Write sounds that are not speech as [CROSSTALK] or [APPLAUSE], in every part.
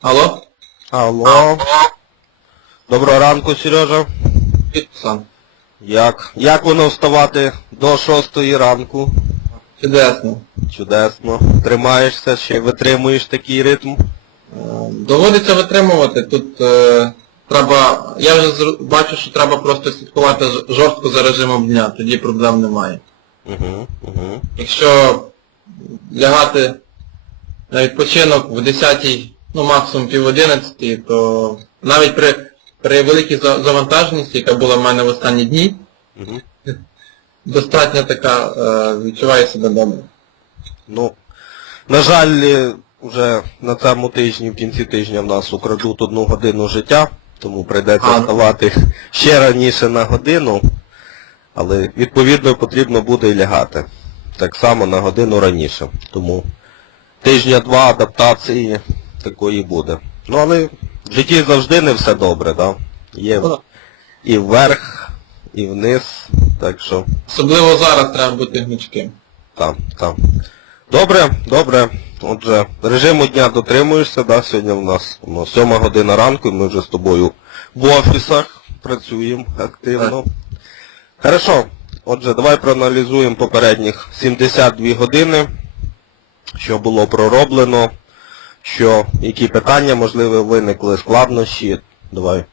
Алло? Алло. Доброго ранку, Сережа. Підписан. Як? Як воно вставати до шостої ранку? Чудесно. Чудесно. Тримаєшся, ще витримуєш такий ритм. Е, Доводиться витримувати. Тут е, треба. Я вже зр- бачу, що треба просто слідкувати ж- жорстко за режимом дня, тоді проблем немає. Угу, угу. Якщо лягати на відпочинок в 10 ну максимум пів 11, то навіть при, при великій за- завантаженості, яка була в мене в останні дні, Угу. [LAUGHS] достатньо така, е, відчуваю себе добре. Ну, на жаль, вже на цьому тижні, в кінці тижня в нас украдуть одну годину життя, тому прийдеться А. вставати ще раніше на годину, але відповідно потрібно буде і лягати. Так само на годину раніше. Тому тижня-два адаптації такої буде. Ну але в житті завжди не все добре, да? Є і вверх, і вниз, так що. Особливо зараз треба бути гнучким. Так, так. Добре, добре. Отже, режиму дня дотримуєшся, да, сьогодні у нас ну, 7 година ранку, і ми вже з тобою в офісах працюємо активно. Хорошо. Отже, давай проаналізуємо попередніх 72 години, що було пророблено, що, які питання, можливо, виникли складнощі. Давай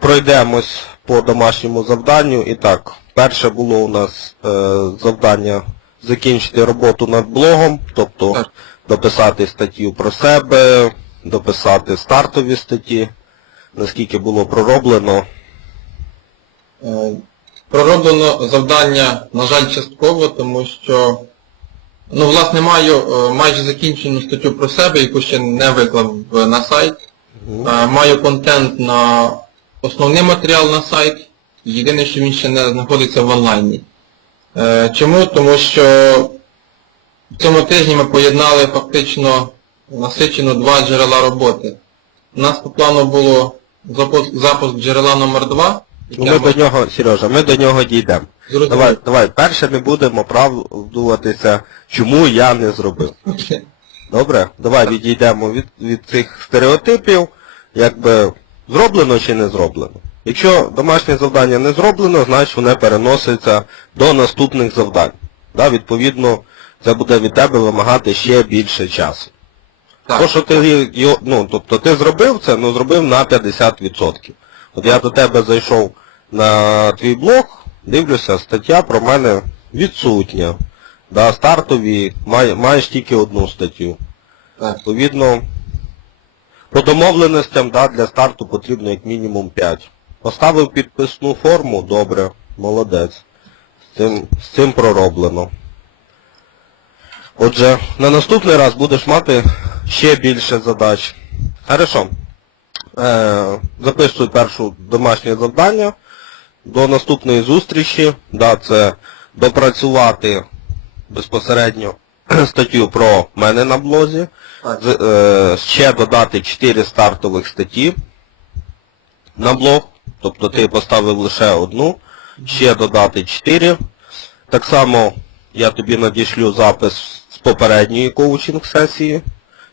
пройдемось по домашньому завданню. І так, перше було у нас е, завдання закінчити роботу над блогом, тобто Так. дописати статтю про себе, дописати стартові статті, наскільки було пророблено. Е, Пророблено завдання, на жаль, частково, тому що, ну, власне, маю е, майже закінчену статтю про себе, яку ще не виклав на сайт. Е, Маю контент на основний матеріал на сайт. Єдине, що він ще не знаходиться в онлайні. Е, Чому? Тому що в цьому тижні ми поєднали фактично насичено два джерела роботи. У нас по плану було запуск, запуск джерела номер 2 Ну, ми до нього, Сережа, ми до нього дійдемо. Давай, давай, перше не будемо оправдуватися, чому я не зробив. Добре? Давай відійдемо від, від цих стереотипів, якби зроблено чи не зроблено. Якщо домашнє завдання не зроблено, значить воно переноситься до наступних завдань. Да, відповідно, це буде від тебе вимагати ще більше часу. Так. То, що ти, ну, тобто ти зробив це, ну зробив на 50%. От я до тебе зайшов на твій блог, дивлюся, стаття про мене відсутня. Да, стартові, має, маєш тільки одну статтю. Так. Відповідно, по домовленостям да, для старту потрібно як мінімум 5. Поставив підписну форму, добре, молодець. З цим, з цим пророблено. Отже, на наступний раз будеш мати ще більше задач. Хорошо. Е, записуй першу домашнє завдання. До наступної зустрічі. Да, це допрацювати безпосередньо [CLEARS THROAT] статтю про мене на блозі. З- е, ще додати 4 стартових статті на блог. Тобто ти поставив лише одну. Ще додати 4. Так само я тобі надішлю запис з попередньої коучинг сесії.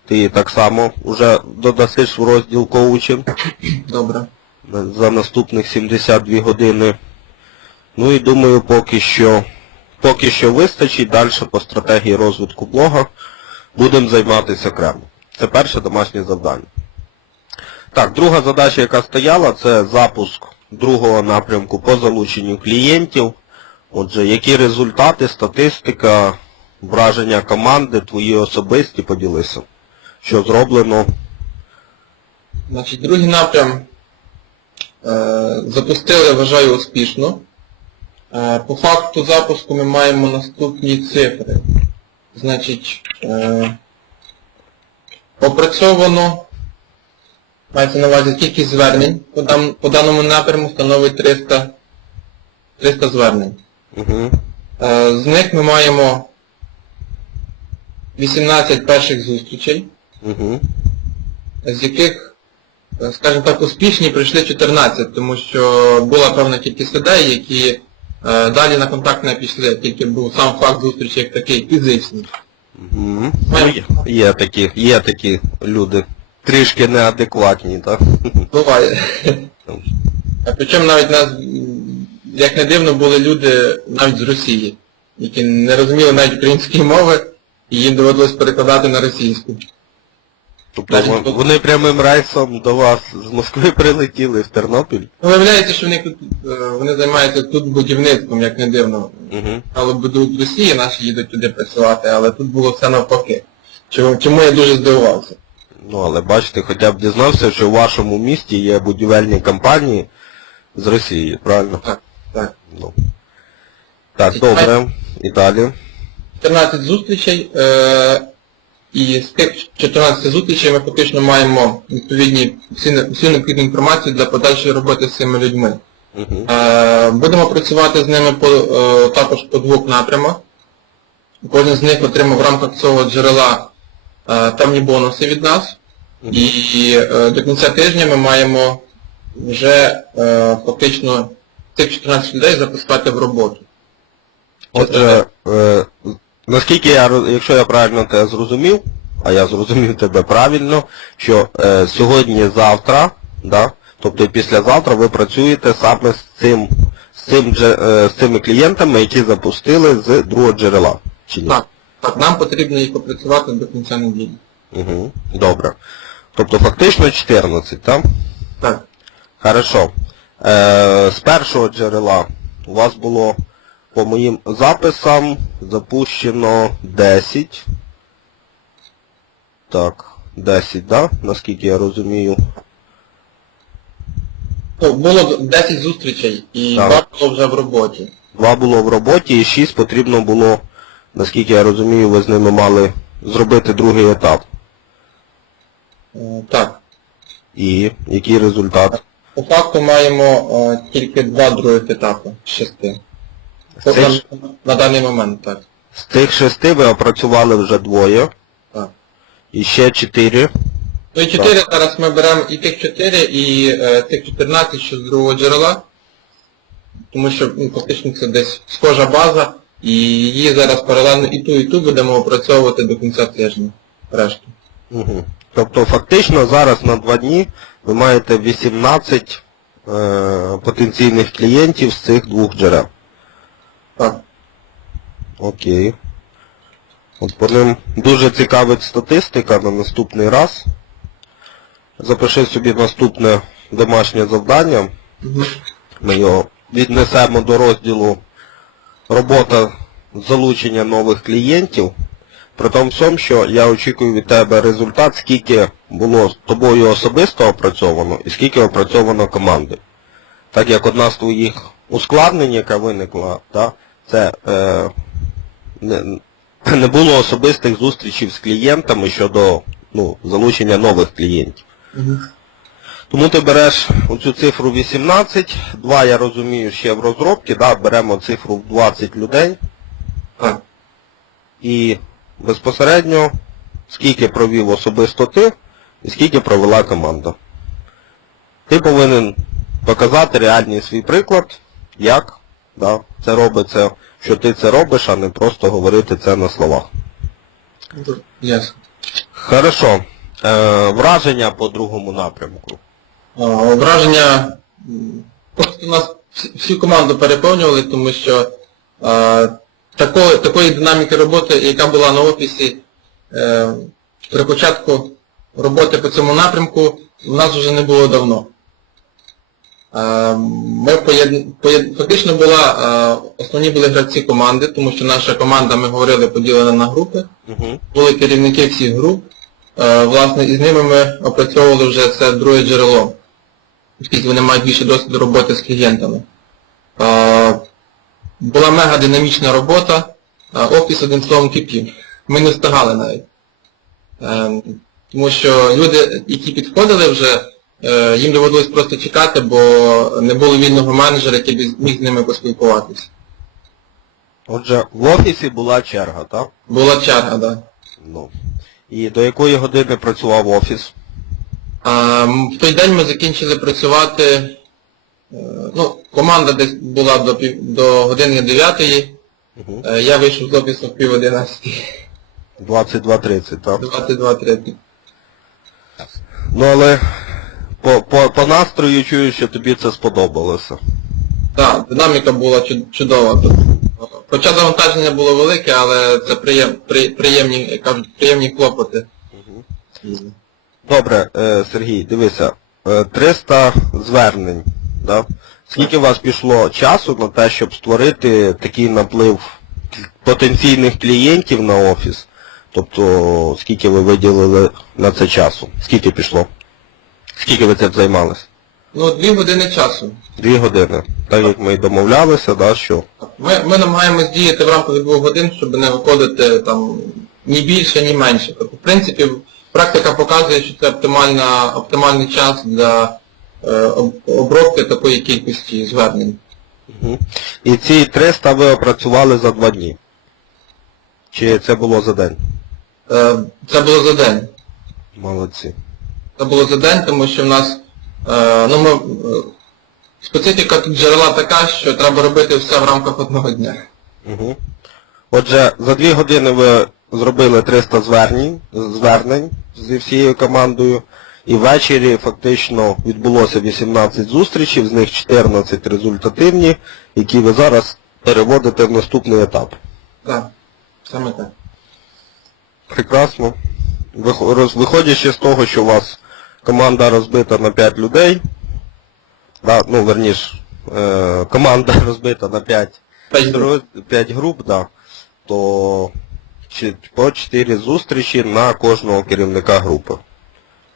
Ти так само вже додасиш в розділ коучинг Добре. За наступних 72 години. Ну і думаю, поки що, поки що вистачить, далі по стратегії розвитку блога будемо займатися окремо. Це перше домашнє завдання. Так, друга задача, яка стояла, це запуск другого напрямку по залученню клієнтів. Отже, які результати, статистика, враження команди, твої особисті, поділися. Що зроблено. Значить, другий напрям е, запустили, вважаю, успішно. Е, по факту запуску ми маємо наступні цифри. Значить, е, опрацьовано, мається на увазі кількість звернень по, дан, по даному напряму становить 300, 300 звернень. Угу. З них ми маємо 18 перших зустрічей. Угу. з яких, скажімо так, успішні прийшли 14, тому що була певна кількість людей, які е, далі на контакт не пішли, тільки був сам факт зустрічі як такий фізичний. Ну, є, є такі, є такі люди. трішки неадекватні, так? Буває. А причому навіть нас, як не дивно, були люди навіть з Росії, які не розуміли навіть української мови, і їм доводилось перекладати на російську. Тобто Навіть вон- тут- вони прямим рейсом до вас з Москви [LAUGHS] прилетіли в Тернопіль? Ну, Виявляється, що вони, тут, е, вони займаються тут будівництвом, як не дивно. Угу. Але будують в Росії, наші їдуть туди працювати, але тут було все навпаки. Чому, чому я дуже здивувався. Ну, але бачите, хоча б дізнався, що в вашому місті є будівельні компанії з Росії, правильно? Так, так. Ну. Так, добре. І далі. 14 зустрічей, е, і з тих 14 зустрічей ми фактично маємо відповідні всі, всю необхідну інформацію для подальшої роботи з цими людьми. Угу. Е, будемо працювати з ними по, е, також по двох напрямах. Кожен з них отримав в рамках цього джерела е, певні бонуси від нас. І е, до кінця тижня ми маємо вже фактично цих 14 людей запускати в роботу. Отже, е, наскільки я, якщо я правильно тебе зрозумів, а я зрозумів тебе правильно, що е, сьогодні-завтра, да, тобто післязавтра ви працюєте саме з цим, з, цим, е, з цими клієнтами, які запустили з другого джерела. Чи ні? Так, так, нам потрібно їх попрацювати до кінця неділі. Угу. Добре. Тобто фактично 14, так? Так. Хорошо. Е, з першого джерела у вас було, по моїм записам, запущено 10. Так, 10, да? Наскільки я розумію. Було 10 зустрічей і Так. два було вже в роботі. Два було в роботі і 6 потрібно було, наскільки я розумію, ви з ними мали зробити другий етап. Е, Так. І який результат? По факту маємо е, тільки два других етапи з шести. Цих, на, на даний момент, так. з тих шести ви опрацювали вже двоє. так. І ще 4. Ну і чотири зараз ми беремо і тих чотири, і е, тих 14, що з другого джерела. Тому що ну, фактично це десь схожа база, і її зараз паралельно і ту, і ту будемо опрацьовувати до кінця тижня. Решту. Угу. Тобто фактично зараз на два дні ви маєте 18 е, потенційних клієнтів з цих двох джерел. Так. Окей. От по ним дуже цікавить статистика на наступний раз. Запиши собі наступне домашнє завдання. Угу. Ми його віднесемо до розділу робота залучення нових клієнтів. При тому всьому, що я очікую від тебе результат, скільки було з тобою особисто опрацьовано і скільки опрацьовано команди. Так як одна з твоїх ускладнень, яка виникла, та, це е, не, не було особистих зустрічей з клієнтами щодо ну, залучення нових клієнтів. Угу. Тому ти береш оцю цифру 18, два, я розумію, ще в розробці, да, беремо цифру в 20 людей Так. і безпосередньо скільки провів особисто ти і скільки провела команда. Ти повинен показати реальний свій приклад, як да, це робиться, що ти це робиш, а не просто говорити це на словах. Ясно. Хорошо. Е, враження по другому напрямку. А, Враження просто нас всю команду переповнювали, тому що а, такої, такої динаміки роботи, яка була на офісі е, при початку роботи по цьому напрямку, у нас вже не було давно. Ми поєд... поєд- фактично була, основні були гравці команди, тому що наша команда, ми говорили, поділена на групи Угу. були керівники всіх груп. Власне, і з ними ми опрацьовували вже це друге джерело, оскільки вони мають більше досвіду роботи з клієнтами. Була мега динамічна робота, офіс одним словом кипів. Ми не встигали навіть. Е, Тому що люди, які підходили вже, їм доводилось просто чекати, бо не було вільного менеджера, який міг з ними поспілкуватися. Отже, в офісі була черга, так? Була черга, так. Ну. І до якої години працював офіс? А, в той день ми закінчили працювати, е, ну, команда десь була до, пів, до години 9, Угу. е, я вийшов з офісу в пів 11, 22.30, так? 22.30. Ну але по, по, по настрою чую, що тобі це сподобалося. Так, динаміка була чудова. тут. Хоча завантаження було велике, але це приєм, при, приємні, кажуть, приємні клопоти. Добре, е, Сергій, дивися, е, 300 звернень, да? Скільки у вас пішло часу на те, щоб створити такий наплив потенційних клієнтів на офіс? Тобто, скільки ви виділили на це часу? Скільки пішло? Скільки ви цим займалися? Ну, дві години часу. Дві години. Так як ми й домовлялися, да, що Ми, ми намагаємось діяти в рамках двох годин, щоб не виходити там ні більше, ні менше. Тобто, в принципі, практика показує, що це оптимальна, оптимальний час для е, обробки такої кількості звернень. Мгм. І ці 300 ви опрацювали за два дні. Чи це було за день? Е, це було за день. Молодці. Це було за день, тому що в нас е, ну, ми, е, специфіка тут джерела така, що треба робити все в рамках одного дня. Угу. Отже, за дві години ви зробили 300 звернень, звернень зі всією командою, і ввечері фактично відбулося 18 зустрічей, з них 14 результативні, які ви зараз переводите в наступний етап. Так, саме так. Прекрасно. Виходячи з того, що у вас команда розбита на 5 людей, да, ну, верніш, е, команда [LAUGHS] розбита на 5 П'ять груп. 5 груп, да, то по 4 зустрічі на кожного керівника групи.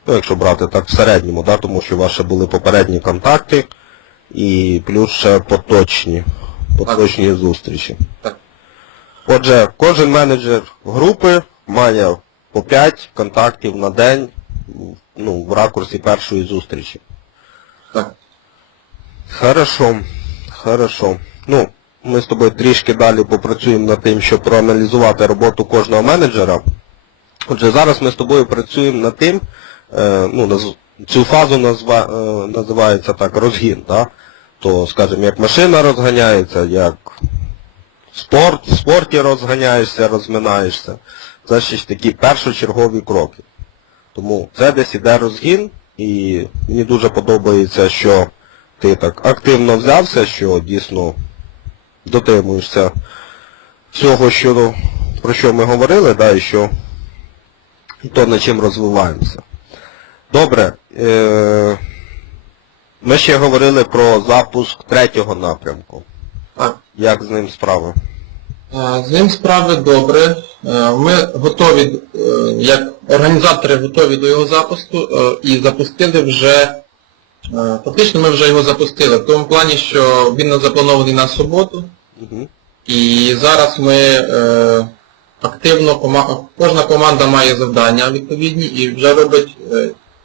Ну, якщо брати так в середньому, да, тому що ще були попередні контакти і плюс ще поточні, поточні зустрічі. Так. Отже, кожен менеджер групи має по 5 контактів на день ну, в ракурсі першої зустрічі. Так. Хорошо, хорошо. Ну, ми з тобою трішки далі попрацюємо над тим, щоб проаналізувати роботу кожного менеджера. Отже, зараз ми з тобою працюємо над тим, е, ну, наз- цю фазу назва, е, називається так розгін, да? то, скажімо, як машина розганяється, як спорт, в спорті розганяєшся, розминаєшся. Це ще ж такі першочергові кроки. Тому це десь іде розгін, і мені дуже подобається, що ти так активно взявся, що дійсно дотримуєшся всього, що, про що ми говорили, да, і що і то над чим розвиваємося. Добре. Е- ми ще говорили про запуск третього напрямку. Так. Як з ним справи? Е, З ним справи добре. Е, Ми готові, е, як організатори готові до його запуску і запустили вже, фактично ми вже його запустили, в тому плані, що він запланований на суботу, Угу. і зараз ми активно, кожна команда має завдання відповідні і вже робить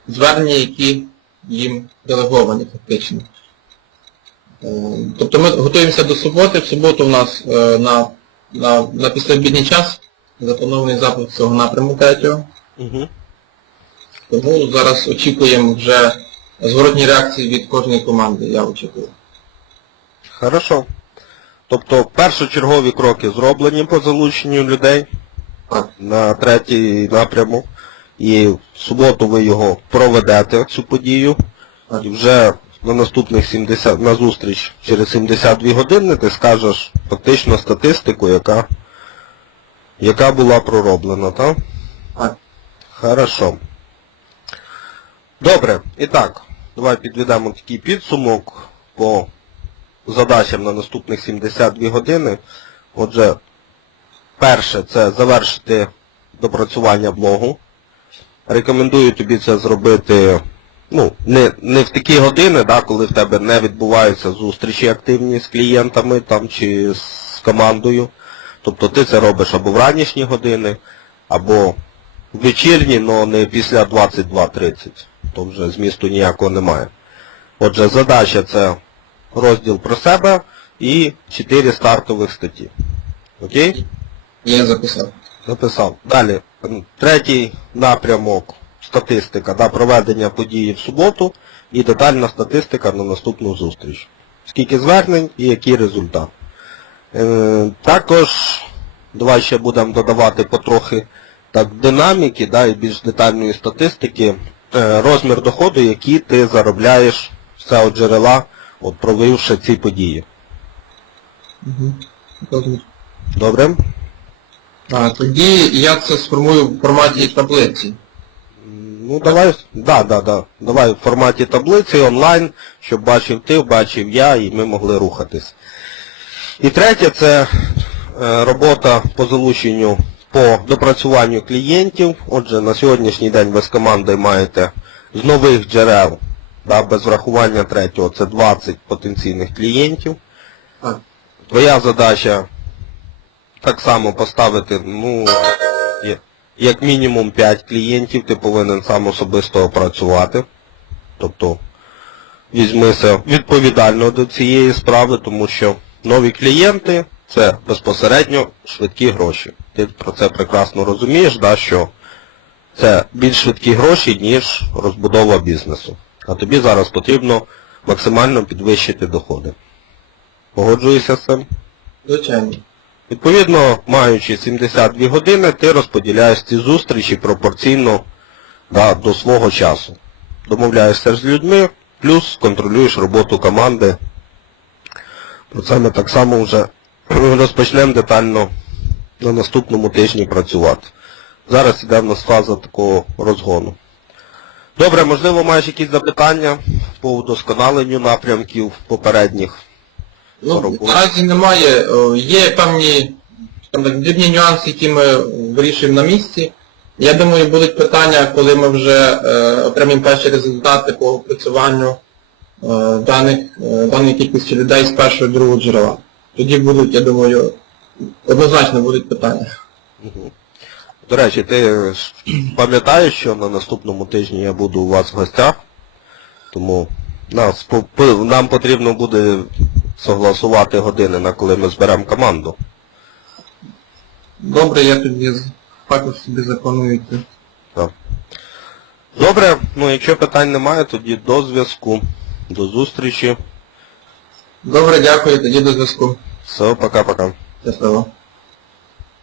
звернення, які їм делеговані фактично. Тобто ми готуємося до суботи, в суботу в нас на, на, на післяобідній час запланований запуск цього напряму третього. Угу. Тому зараз очікуємо вже зворотні реакції від кожної команди, я очікую. Хорошо. Тобто першочергові кроки зроблені по залученню людей Так, на третій напрямок. І в суботу ви його проведете, цю подію. так. І вже на наступних 70, на зустріч через 72 години ти скажеш фактично статистику, яка, яка була пророблена, так? так. Хорошо. Добре, і так, давай підведемо такий підсумок по задачам на наступних 72 години. Отже, перше це завершити допрацювання блогу. Рекомендую тобі це зробити ну, не, не в такі години, да, коли в тебе не відбуваються зустрічі активні з клієнтами там, чи з командою. Тобто ти це робиш або в ранішні години, або в вечірні, але не після 22.30. То вже змісту ніякого немає. Отже, задача це розділ про себе і 4 стартових статті. Окей? Я записав. Записав. Далі. Третій напрямок статистика да, проведення події в суботу і детальна статистика на наступну зустріч. Скільки звернень і який результат. Е, також давай ще будемо додавати потрохи так, динаміки да, і більш детальної статистики е, розмір доходу, який ти заробляєш з цього джерела, от провівши ці події. Угу. Добре. Добре? А, тоді я це сформую в форматі таблиці. Ну давай, да, да, да. Давай в форматі таблиці онлайн, щоб бачив ти, бачив я, і ми могли рухатись. І третє це е, робота по залученню, по допрацюванню клієнтів. Отже, на сьогоднішній день ви з командою маєте з нових джерел, да, без врахування третього, це 20 потенційних клієнтів. Твоя задача так само поставити, ну, є- як мінімум 5 клієнтів, ти повинен сам особисто опрацювати. Тобто візьмися відповідально до цієї справи, тому що нові клієнти це безпосередньо швидкі гроші. Ти про це прекрасно розумієш, да, що це більш швидкі гроші, ніж розбудова бізнесу. А тобі зараз потрібно максимально підвищити доходи. Погоджуєшся з цим? Звичайно. Відповідно, маючи 72 години, ти розподіляєш ці зустрічі пропорційно да, до свого часу. Домовляєшся з людьми, плюс контролюєш роботу команди. Про це ми так само вже [CLEARS THROAT] розпочнемо детально на наступному тижні працювати. Зараз іде в нас фаза такого розгону. Добре, можливо, маєш якісь запитання по удосконаленню напрямків попередніх? Ну, наразі немає. Є певні так, дрібні нюанси, які ми вирішуємо на місці. Я думаю, будуть питання, коли ми вже е, отримаємо перші результати по опрацюванню е, даних, е, даної кількості людей з першого і другого джерела. Тоді будуть, я думаю, однозначно будуть питання. До речі, ти пам'ятаєш, що на наступному тижні я буду у вас в гостях, тому нас, нам потрібно буде согласувати години, на коли ми зберемо команду. Добре, я тоді з- також собі запланую це. Так. Добре, ну якщо питань немає, тоді до зв'язку, до зустрічі. Добре, дякую, тоді до зв'язку. Все, пока-пока. Щасливо.